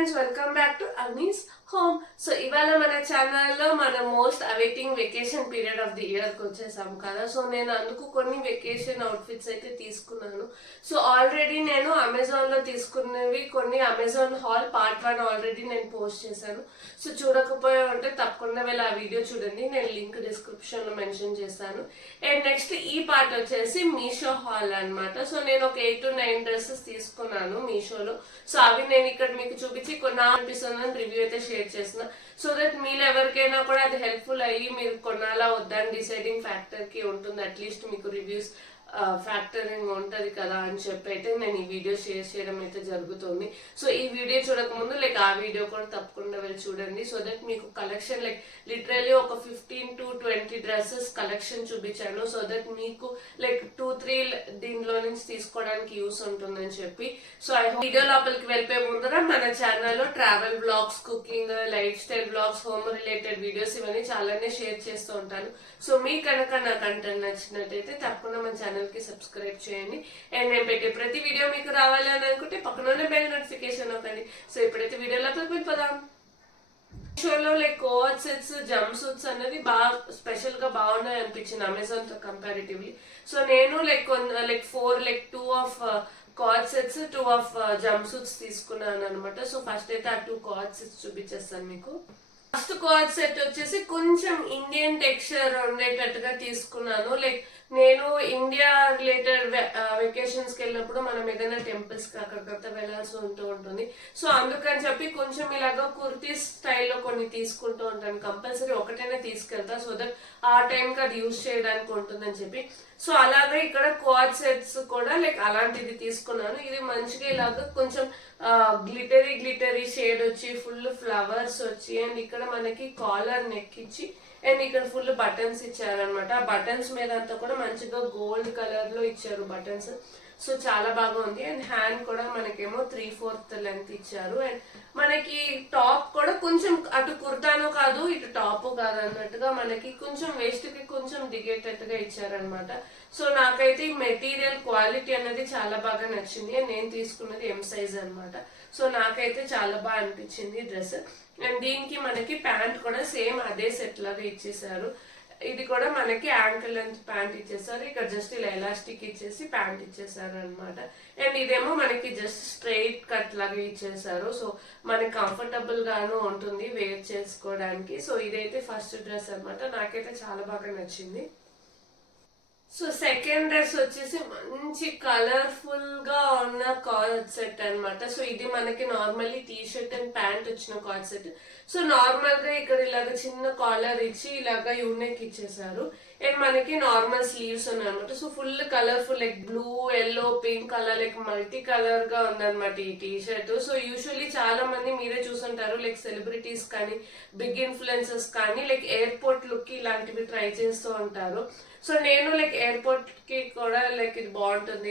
Friends, welcome back to Agni's home. So ఇవాళ మన ఛానల్లో మన most awaiting vacation period of the ఇయర్కి వచ్చేసాము కదా. సో నేను అందుకు కొన్ని వెకేషన్ అవుట్ఫిట్స్ అయితే తీసుకున్నాను. సో ఆల్రెడీ నేను అమెజాన్లో తీసుకున్నవి కొన్ని అమెజాన్ హాల్ పార్ట్ 1 ఆల్రెడీ నేను పోస్ట్ చేశాను. సో చూడకపోయా ఉంటే తప్పకుండా వెళ్ళి ఆ వీడియో చూడండి, నేను లింక్ డిస్క్రిప్షన్లో మెన్షన్ చేస్తాను. అండ్ నెక్స్ట్ ఈ పార్ట్ వచ్చేసి మీషో హాల్ అనమాట. సో నేను ఒక 8 to 9 డ్రెస్సెస్ తీసుకున్నాను మీషోలో. సో అవి నేను ఇక్కడ మీకు చూపించి కొన్ని అనిపిస్తుందని రివ్యూ అయితే షేర్ చేసిన, సో దట్ మీరు ఎవరికైనా కూడా అది హెల్ప్ఫుల్ అయ్యి మీరు కొనాలా వద్దని డిసైడింగ్ ఫ్యాక్టర్ కి ఉంటుంది. అట్లీస్ట్ మీకు రివ్యూస్ ఫ్యాక్టరింగ్ ఉంటుంది కదా అని చెప్పి అయితే నేను ఈ వీడియో షేర్ చేయడం అయితే జరుగుతుంది. సో ఈ వీడియో చూడక ముందు ఆ వీడియో కూడా తప్పకుండా వెళ్ళి చూడండి, సో దట్ మీకు కలెక్షన్ లిటరలీ ఒక 15 to 20 డ్రెస్సెస్ కలెక్షన్ చూపించాను. సో దట్ మీకు 2-3 దీనిలో నుంచి తీసుకోవడానికి యూస్ ఉంటుందని చెప్పి. సో ఐ హోప్ వీడియో లోపలికి వెళ్ళిపోయే ముందర మన ఛానల్లో travel blogs, cooking, lifestyle blogs, home related videos ఇవన్నీ చాలానే షేర్ చేస్తూ ఉంటాను. సో మీకు కనుక నా కంటెంట్ నచ్చినట్టయితే తప్పకుండా మన ఛానల్ కి సబ్స్క్రైబ్ చేయండి. అండ్ నేను పెట్టే ప్రతి వీడియో మీకు రావాలి అని అనుకుంటే పక్కన బెల్ నోటిఫికేషన్ ఒకటి. సో ఇప్పుడైతే వీడియోలోకి వెళ్ళిపోదాం. షోలో కోట్ సెట్స్, జంప్ సూట్స్ అనేది బాగా స్పెషల్ గా బాగున్నాయి అనిపించింది అమెజాన్ తో కంపారిటివ్లీ. సో నేను 2 of card sets, 2 of jump suits తీసుకున్నాను అనమాట. సో ఫస్ట్ అయితే ఆ 2 కార్డ్ సెట్స్ చూపించేస్తాను మీకు. ఫస్ట్ కార్డ్ సెట్ వచ్చేసి కొంచెం ఇండియన్ టెక్స్చర్ ఉండేటట్టుగా తీసుకున్నాను. నేను ఇండియా రిలేటెడ్ వెకేషన్స్ కి వెళ్ళినప్పుడు మనం ఏదైనా టెంపుల్స్ కి అక్కడికంతా వెళ్లాల్సి ఉంటుంది. సో అందుకని చెప్పి కొంచెం ఇలాగా కుర్తీ స్టైల్లో కొన్ని తీసుకుంటూ ఉంటాను. కంపల్సరీ ఒకటైనా తీసుకెళ్తా, సో దట్ ఆ టైంకి అది యూజ్ చేయడానికి ఉంటుందని చెప్పి. సో అలాగే ఇక్కడ కార్డ్ సెట్స్ కూడా అలాంటిది తీసుకున్నాను. ఇది మంచిగా ఇలాగా కొంచెం గ్లిటరీ షేడ్ వచ్చి ఫుల్ ఫ్లవర్స్ వచ్చి, అండ్ ఇక్కడ మనకి కాలర్ నెక్ ఇచ్చి, అండ్ ఇక్కడ ఫుల్ బటన్స్ ఇచ్చారనమాట. ఆ బటన్స్ మీద అంతా కూడా మంచిగా గోల్డ్ కలర్ లో ఇచ్చారు బటన్స్. సో చాలా బాగా ఉంది. అండ్ హ్యాండ్ కూడా మనకేమో 3/4 లెంత్ ఇచ్చారు. అండ్ మనకి టాప్ కూడా కొంచెం అటు కుర్తాను కాదు ఇటు టాప్ కాదు అన్నట్టుగా మనకి కొంచెం వేస్ట్ కి కొంచెం దిగేటట్టుగా ఇచ్చారనమాట. సో నాకైతే ఈ మెటీరియల్ క్వాలిటీ అనేది చాలా బాగా నచ్చింది. అండ్ నేను తీసుకున్నది M సైజ్ అనమాట. సో నాకైతే చాలా బాగా అనిపించింది డ్రెస్. అండ్ దీనికి మనకి ప్యాంట్ కూడా సేమ్ అదే సెట్ లాగా ఇచ్చేసారు. ఇది కూడా మనకి యాంకిల్ లెంత్ ప్యాంట్ ఇచ్చేసారు. ఇక్కడ జస్ట్ ఇలా ఎలాస్టిక్ ఇచ్చేసి ప్యాంట్ ఇచ్చేసారు అనమాట. అండ్ ఇదేమో మనకి జస్ట్ స్ట్రైట్ కట్ లాగా ఇచ్చేసారు. సో మనకి కంఫర్టబుల్ గాను ఉంటుంది వేర్ చేసుకోవడానికి. సో ఇదైతే ఫస్ట్ డ్రెస్ అనమాట, నాకైతే చాలా బాగా నచ్చింది. సో సెకండ్ డ్రెస్ వచ్చేసి మంచి కలర్ఫుల్ గా ఉన్న కార్డ్ సెట్ అనమాట. సో ఇది మనకి normally T shirt and pant వచ్చిన కార్డ్ సెట్. సో నార్మల్ గా ఇక్కడ ఇలాగ చిన్న కాలర్ ఇచ్చి ఇలాగ యూనెక్ ఇచ్చేసారు. అండ్ మనకి నార్మల్ స్లీవ్స్ ఉన్నాయి అనమాట. So full colourful blue, yellow, pink అలా మల్టీ కలర్ గా ఉందన్నమాట ఈ టీ షర్ట్. సో యూజువల్లీ చాలా మంది మీరే చూసుంటారు సెలబ్రిటీస్ కానీ బిగ్ ఇన్ఫ్లుయెన్సర్స్ కానీ ఎయిర్పోర్ట్ లుక్ కి ఇలాంటివి ట్రై చేస్తూ ఉంటారు. సో నేను ఎయిర్పోర్ట్ కి కూడా ఇది బాగుంటుంది,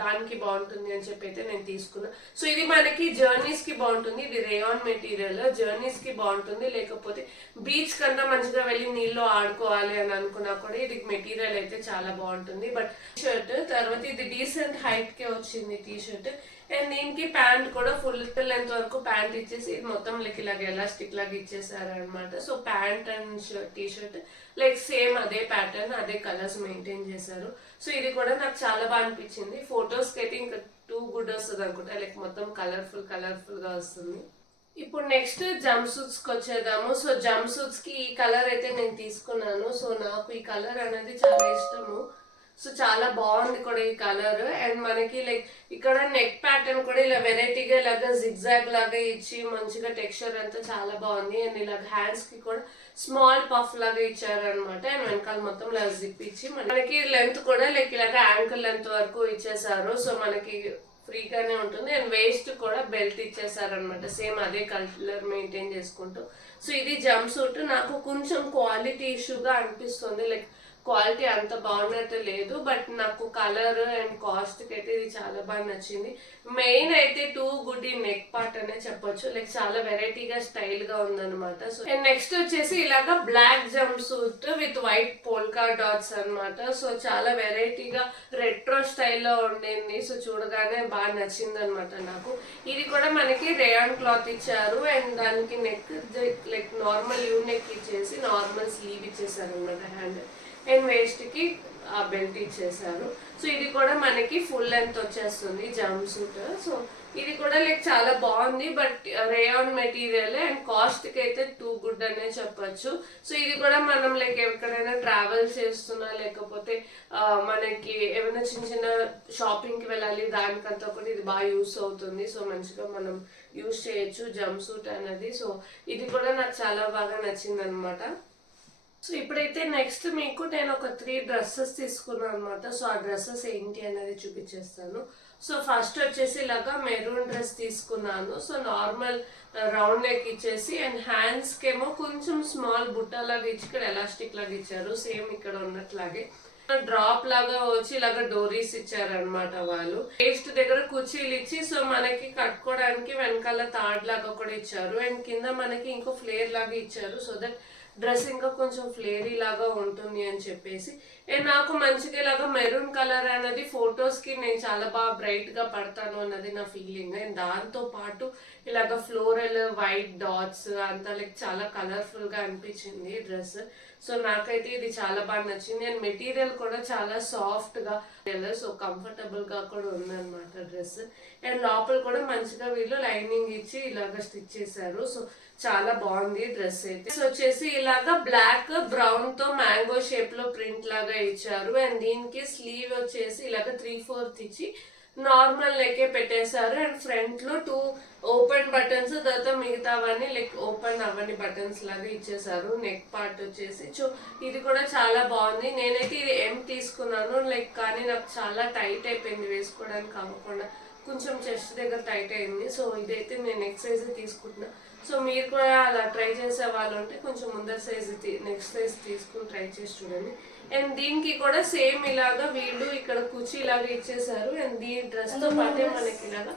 దానికి బాగుంటుంది అని చెప్పి అయితే నేను తీసుకున్నా. సో ఇది మనకి జర్నీస్ కి బాగుంటుంది. ఇది రేయాన్ మెటీరియల్, జర్నీస్ కి బాగుంటుంది. లేకపోతే బీచ్ కన్నా మంచిగా వెళ్ళి నీళ్ళు ఆడుకోవాలి అని అనుకున్నా కూడా ఇది మెటీరియల్ అయితే చాలా బాగుంటుంది. బట్ షర్ట్ తర్వాత ఇది డీసెంట్ హైట్ కే వచ్చింది టీ షర్ట్. అండ్ దీనికి ప్యాంట్ కూడా ఫుల్ లెంత్ వరకు ప్యాంట్ ఇచ్చేసి ఇది మొత్తం ఇలాగ ఎలాస్టిక్ లాగా ఇచ్చేసారు అనమాట. So pant and T shirt same అదే ప్యాటర్న్, అదే కలర్స్ మెయింటైన్ చేశారు. సో ఇది కూడా నాకు చాలా బాగా అనిపించింది. ఫొటోస్ కి అయితే ఇంకా టూ గుడ్ వస్తుంది అనుకుంటా. మొత్తం కలర్ఫుల్ గా వస్తుంది. ఇప్పుడు నెక్స్ట్ జంప్ సూట్స్ కి వచ్చేద్దాము. సో జంప్ సూట్స్ కి ఈ కలర్ అయితే నేను తీసుకున్నాను. సో నాకు ఈ కలర్ అనేది చాలా ఇష్టము. సో చాలా బాగుంది కూడా ఈ కలర్. అండ్ మనకి ఇక్కడ నెక్ ప్యాటర్న్ కూడా ఇలా వెరైటీగా ఇలాగా జిగ్జాగ్ లాగా ఇచ్చి మంచిగా టెక్స్చర్ అంతా చాలా బాగుంది. అండ్ ఇలా హ్యాండ్స్ కి కూడా స్మాల్ పఫ్ లాగా ఇచ్చారు అనమాట. అండ్ వెనకాల మొత్తం ఇలా జిప్ ఇచ్చి మనకి లెంత్ కూడా ఇలాగా యాంకిల్ లెంత్ వరకు ఇచ్చేసారు. సో మనకి ఫ్రీగానే ఉంటుంది. అండ్ వేస్ట్ కూడా బెల్ట్ ఇచ్చేసారు అనమాట, సేమ్ అదే కలర్ మెయింటైన్ చేసుకుంటూ. సో ఇది జంప్ సూట్ నాకు కొంచెం క్వాలిటీ ఇష్యూగా అనిపిస్తుంది. క్వాలిటీ అంత బాగున్నట్టు లేదు. బట్ నాకు కలర్ అండ్ కాస్ట్ కి అయితే ఇది చాలా బాగా నచ్చింది. మెయిన్ అయితే టూ గుడ్ ఈ నెక్ పార్ట్ అనే చెప్పొచ్చు. లైక్ చాలా వెరైటీగా స్టైల్ గా ఉందన్నమాట. సో నెక్స్ట్ వచ్చేసి ఇలాగా black jumpsuit with white polka dots అన్నమాట. సో చాలా వెరైటీగా రెట్రో స్టైల్లో ఉండింది. సో చూడగానే బాగా నచ్చింది అనమాట నాకు. ఇది కూడా మనకి రేయాన్ క్లాత్ ఇచ్చారు అండ్ దానికి neck like normal U neck ఇచ్చేసి నార్మల్ స్లీవ్ ఇచ్చేసారు అనమాట. హ్యాండ్ అండ్ వేస్ట్ కి ఆ బెల్ట్ ఇచ్చేసారు. సో ఇది కూడా మనకి ఫుల్ లెంత్ వచ్చేస్తుంది జంప్ సూట్. సో ఇది కూడా లైక్ చాలా బాగుంది. But rayon material and cost కి అయితే టూ గుడ్ అనే చెప్పొచ్చు. సో ఇది కూడా మనం లైక్ ఎక్కడైనా ట్రావెల్ చేస్తున్నా లేకపోతే మనకి ఏమైనా చిన్న చిన్న షాపింగ్ కి వెళ్ళాలి దానికంతా కూడా ఇది బాగా యూస్ అవుతుంది. సో మంచిగా మనం యూస్ చేయొచ్చు జంప్ సూట్ అనేది. సో ఇది కూడా నాకు చాలా బాగా నచ్చింది అనమాట. సో ఇప్పుడైతే నెక్స్ట్ మీకు నేను ఒక 3 డ్రెస్సెస్ తీసుకున్నాను అనమాట. సో ఆ డ్రెస్సెస్ ఏంటి అనేది చూపించేస్తాను. సో ఫస్ట్ వచ్చేసి ఇలాగా మెరూన్ డ్రెస్ తీసుకున్నాను. సో నార్మల్ రౌండ్ నెక్ ఇచ్చేసి అండ్ హ్యాండ్స్ కేమో కొంచెం స్మాల్ బుట్ట లాగా ఇచ్చి ఇక్కడ ఎలాస్టిక్ లాగా ఇచ్చారు. సేమ్ ఇక్కడ ఉన్నట్లాగే డ్రాప్ లాగా వచ్చి ఇలాగా డోరీస్ ఇచ్చారనమాట వాళ్ళు. వేస్ట్ దగ్గర కుర్చీలు ఇచ్చి సో మనకి కట్టుకోవడానికి వెనకాల తాడ్ లాగా కూడా ఇచ్చారు అండ్ కింద మనకి ఇంకో ఫ్లేర్ లాగా ఇచ్చారు. సో దట్ డ్రెస్ ఇంకా కొంచెం ఫ్లేరీ లాగా ఉంటుంది అని చెప్పేసి. అండ్ నాకు మంచిగా ఇలాగా మెరూన్ కలర్ అనేది ఫొటోస్ కి నేను చాలా బాగా బ్రైట్ గా పడతాను అన్నది నా ఫీలింగ్. అండ్ దాంతో పాటు ఇలాగ ఫ్లోరల్ వైట్ డాట్స్ అంతా లైక్ చాలా కలర్ఫుల్ గా అనిపించింది డ్రెస్. సో నాకైతే ఇది చాలా బాగా నచ్చింది అండ్ మెటీరియల్ కూడా చాలా సాఫ్ట్ గా సో కంఫర్టబుల్ గా కూడా ఉందన్నమాట డ్రెస్. అండ్ లోపల కూడా మంచిగా వీళ్ళు లైనింగ్ ఇచ్చి ఇలాగ స్టిచ్ చేశారు. సో చాలా బాగుంది డ్రెస్ అయితే. వచ్చేసి ఇలాగా బ్లాక్ బ్రౌన్ తో మ్యాంగో షేప్ లో ప్రింట్ లాగా ఇచ్చారు అండ్ దీనికి స్లీవ్ వచ్చేసి ఇలాగ 3/4 ఇచ్చి నార్మల్ నెకే పెట్టేశారు అండ్ ఫ్రంట్ లో 2 ఓపెన్ బటన్స్ తర్వాత మిగతావన్నీ లైక్ ఓపెన్ అవన్నీ బటన్స్ లాగా ఇచ్చేసారు. నెక్ పార్ట్ వచ్చేసి సో ఇది కూడా చాలా బాగుంది. నేనైతే ఇది తీసుకున్నాను లైక్ కానీ నాకు చాలా టైట్ అయిపోయింది వేసుకోవడానికి అవ్వకుండా కొంచెం చెస్ట్ దగ్గర టైట్ అయింది. సో ఇదైతే నేను నెక్స్ట్ సైజ్ తీసుకుంటున్నా. సో మీరు కూడా అలా ట్రై చేసే వాళ్ళు ఉంటే కొంచెం ముందర సైజ్ నెక్స్ట్ సైజ్ తీసుకుని ట్రై చేసి చూడండి. అండ్ దీనికి కూడా సేమ్ ఇలాగా వీళ్ళు ఇక్కడ కుర్చీ ఇలాగా ఇచ్చేసారు అండ్ దీని డ్రెస్ తో పాటే మనకి ఇలాగా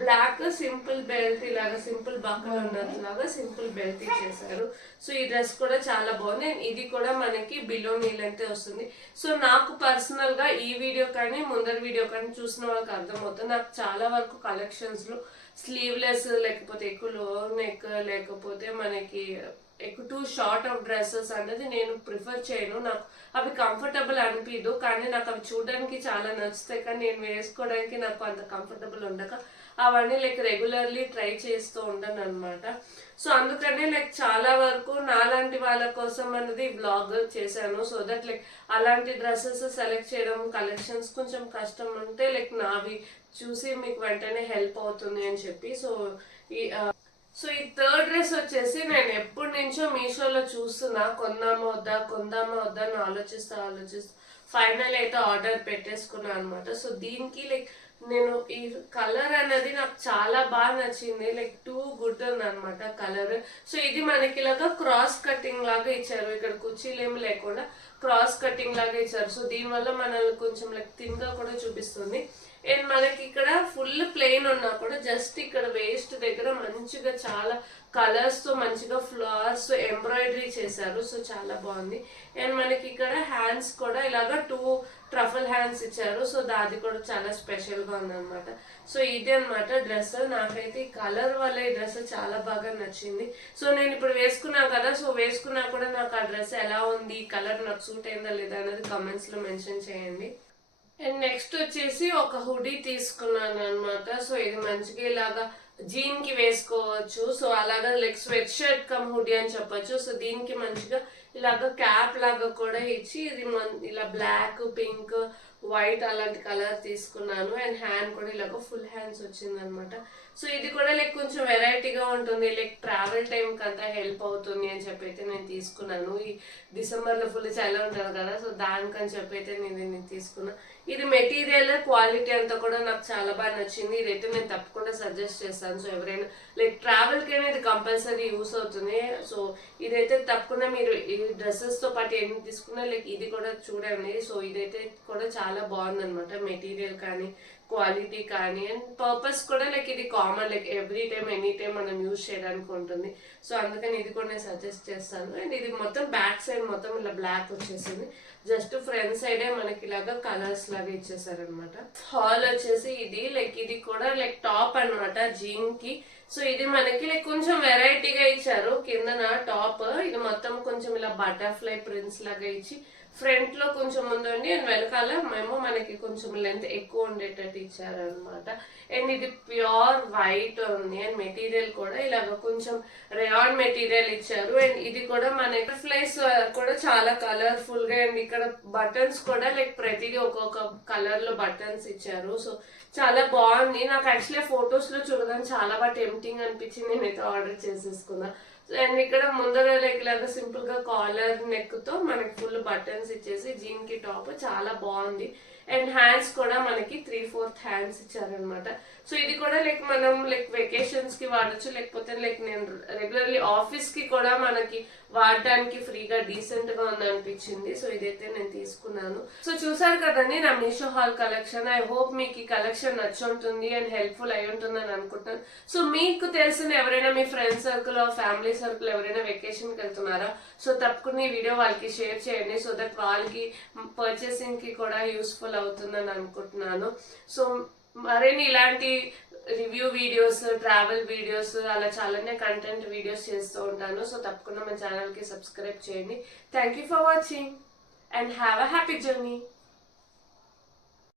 బ్లాక్ సింపుల్ బెల్ట్ ఇలాగా సింపుల్ బక్కలు ఉన్నట్లాగా సింపుల్ బెల్ట్ ఇచ్చేసారు. సో ఈ డ్రెస్ కూడా చాలా బాగుంది అండ్ ఇది కూడా మనకి బిలో నీళ్ళంటే వస్తుంది. సో నాకు పర్సనల్ గా ఈ వీడియో కానీ ముందర వీడియో కానీ చూసిన వాళ్ళకి అర్థమవుతుంది. నాకు చాలా వరకు కలెక్షన్స్ లో స్లీవ్లెస్ లేకపోతే ఎక్కువ లో నెక్ లేకపోతే మనకి ఎక్కువ టూ షార్ట్ ఆఫ్ డ్రెస్సెస్ అనేది నేను ప్రిఫర్ చేయను. నాకు అవి కంఫర్టబుల్ అనిపించదు కానీ నాకు అవి చూడడానికి చాలా నచ్చుతాయి కానీ నేను వేసుకోవడానికి నాకు అంత కంఫర్టబుల్ ఉండక అవన్నీ లైక్ రెగ్యులర్లీ ట్రై చేస్తూ ఉంటాను అనమాట. సో అందుకనే లైక్ చాలా వరకు నాలాంటి వాళ్ళ కోసం అనేది బ్లాగ్ చేశాను. సో దట్ లైక్ అలాంటి డ్రెస్సెస్ సెలెక్ట్ చేయడం కలెక్షన్స్ కొంచెం కష్టం ఉంటే లైక్ నావి చూసి మీకు వెంటనే హెల్ప్ అవుతుంది అని చెప్పి. సో ఈ థర్డ్ డ్రెస్ వచ్చేసి నేను ఎప్పటి నుంచో మీషోలో చూస్తున్నా కొందామా వద్దా అని ఆలోచిస్తూ ఫైనల్ అయితే ఆర్డర్ పెట్టేసుకున్నా అనమాట. సో దీనికి లైక్ నేను ఈ కలర్ అనేది నాకు చాలా బాగా నచ్చింది. లైక్ టూ గుడ్ ఉంది అనమాట కలర్. సో ఇది మనకి ఇలాగా క్రాస్ కటింగ్ లాగా ఇచ్చారు. ఇక్కడ కుర్చీలు ఏమి లేకుండా క్రాస్ కటింగ్ లాగా ఇచ్చారు. సో దీనివల్ల మనల్ని కొంచెం లైక్ థిన్ గా కూడా చూపిస్తుంది. అండ్ మనకి ఇక్కడ ఫుల్ ప్లెయిన్ ఉన్నా కూడా జస్ట్ ఇక్కడ వేస్ట్ దగ్గర మంచిగా చాలా కలర్స్ తో మంచిగా ఫ్లవర్స్ తో ఎంబ్రాయిడరీ చేశారు. సో చాలా బాగుంది. అండ్ మనకి ఇక్కడ హ్యాండ్స్ కూడా ఇలాగా 2 ట్రఫల్ హ్యాండ్స్ ఇచ్చారు. సో దాది కూడా చాలా స్పెషల్ గా ఉంది అనమాట. సో ఇది అనమాట డ్రెస్. నాకైతే ఈ కలర్ వల్ల ఈ డ్రెస్ చాలా బాగా నచ్చింది. సో నేను ఇప్పుడు వేసుకున్నాను కదా, సో వేసుకున్నా కూడా నాకు ఆ డ్రెస్ ఎలా ఉంది, ఈ కలర్ నాకు సూట్ అయిందా లేదా అనేది కమెంట్స్ లో మెన్షన్ చేయండి. అండ్ నెక్స్ట్ వచ్చేసి ఒక హుడీ తీసుకున్నాను అనమాట. సో ఇది మంచిగా ఇలాగా జీన్ కి వేసుకోవచ్చు. సో అలాగా like sweat shirt come hoodie అని చెప్పొచ్చు. సో దీనికి మంచిగా ఇలాగా క్యాప్ లాగా కూడా ఇచ్చి ఇది ఇలా బ్లాక్ పింక్ వైట్ అలాంటి కలర్ తీసుకున్నాను. అండ్ హ్యాండ్ కూడా ఇలాగ ఫుల్ హ్యాండ్స్ వచ్చింది అనమాట. సో ఇది కూడా లైక్ కొంచెం వెరైటీగా ఉంటుంది, లైక్ ట్రావెల్ టైంకి అంతా హెల్ప్ అవుతుంది అని చెప్పి అయితే నేను తీసుకున్నాను. ఈ డిసెంబర్లో ఫుల్ చలి ఉంటుంది కదా, సో దానికని చెప్పి అయితే నేను తీసుకున్నా. ఇది మెటీరియల్ క్వాలిటీ అంతా కూడా నాకు చాలా బాగా నచ్చింది. ఇదైతే నేను తప్పకుండా సజెస్ట్ చేస్తాను. సో ఎవరైనా లైక్ ట్రావెల్కి ఇది కంపల్సరీ యూస్ అవుతుంది. సో ఇదైతే తప్పకుండా మీరు డ్రెస్సెస్ తో పాటు ఎన్ని తీసుకున్నా లైక్ ఇది కూడా చూడండి. సో ఇదైతే కూడా చాలా బాగుంది అనమాట, మెటీరియల్ కానీ క్వాలిటీ కానీ అండ్ పర్పస్ కూడా లైక్ ఇది common, like every time any time మనం యూజ్ చేయడానికి ఉంటుంది. సో అందుకని ఇది కూడా నేను సజెస్ట్ చేస్తాను. అండ్ ఇది మొత్తం బ్యాక్ సైడ్ మొత్తం ఇలా బ్లాక్ వచ్చేసింది, జస్ట్ ఫ్రంట్ సైడే మనకి ఇలాగా కలర్స్ లాగా ఇచ్చేసారనమాట. హాల్ వచ్చేసి ఇది లైక్ ఇది కూడా లైక్ టాప్ అనమాట జీన్ కి. సో ఇది మనకి లైక్ కొంచెం వెరైటీగా ఇచ్చారు, కిందన టాప్ ఇది మొత్తం కొంచెం ఇలా బటర్ఫ్లై ప్రింట్స్ లాగా ఇచ్చి ఫ్రంట్ లో కొంచెం ఉందండి అండ్ వెనకాల మేము మనకి కొంచెం లెంత్ ఎక్కువ ఉండేటట్టు ఇచ్చారనమాట. అండ్ ఇది ప్యూర్ వైట్ ఉంది అండ్ మెటీరియల్ కూడా ఇలాగ కొంచెం రేయాన్ మెటీరియల్ ఇచ్చారు. అండ్ ఇది కూడా మన బటర్ఫ్లైస్ కూడా చాలా కలర్ఫుల్ గా అండ్ ఇక్కడ బటన్స్ కూడా లైక్ ప్రతిదీ ఒక్కొక్క కలర్ లో బటన్స్ ఇచ్చారు. సో చాలా బాగుంది. నాకు యాక్చువల్లీ ఫొటోస్ లో చూడగానే చాలా బాగా టెంప్టింగ్ అనిపించింది, నేనైతే ఆర్డర్ చేసేసుకున్నా. అండ్ ఇక్కడ ముందర లైక్ ఇలాగా సింపుల్ గా కాలర్ నెక్ తో మనకి ఫుల్ బటన్స్ ఇచ్చేసి జీన్ కి టాప్ చాలా బాగుంది. అండ్ హ్యాండ్స్ కూడా మనకి 3/4 హ్యాండ్స్ ఇచ్చారనమాట. సో ఇది కూడా లైక్ మనం లైక్ వెకేషన్స్ కి వాడచ్చు, లేకపోతే లైక్ నేను రెగ్యులర్లీ ఆఫీస్ కి కూడా మనకి వాడడానికి ఫ్రీగా డీసెంట్ గా ఉంది అనిపించింది. సో ఇదైతే నేను తీసుకున్నాను. సో చూసారు కదండి నా Meesho hall collection. I hope మీకు ఈ కలెక్షన్ నచ్చుంటుంది అండ్ హెల్ప్ఫుల్ అయి ఉంటుందని అనుకుంటున్నాను. సో మీకు తెలిసిన ఎవరైనా మీ ఫ్రెండ్ సర్కిల్ ఫ్యామిలీ సర్కిల్ ఎవరైనా వెకేషన్ కి వెళ్తున్నారా, సో తప్పకుండా ఈ వీడియో వాళ్ళకి షేర్ చేయండి, సో దట్ వాళ్ళకి పర్చేసింగ్ కి కూడా యూస్ఫుల్ అవుతుందని అనుకుంటున్నాను. సో మరిన్ని ఇలాంటి రివ్యూ వీడియోస్, ట్రావెల్ వీడియోస్, అలా చాలానే కంటెంట్ వీడియోస్ చేస్తూ ఉంటాను. సో తప్పకుండా మన ఛానల్ కి సబ్స్క్రైబ్ చేయండి. Thank you for watching and have a happy journey.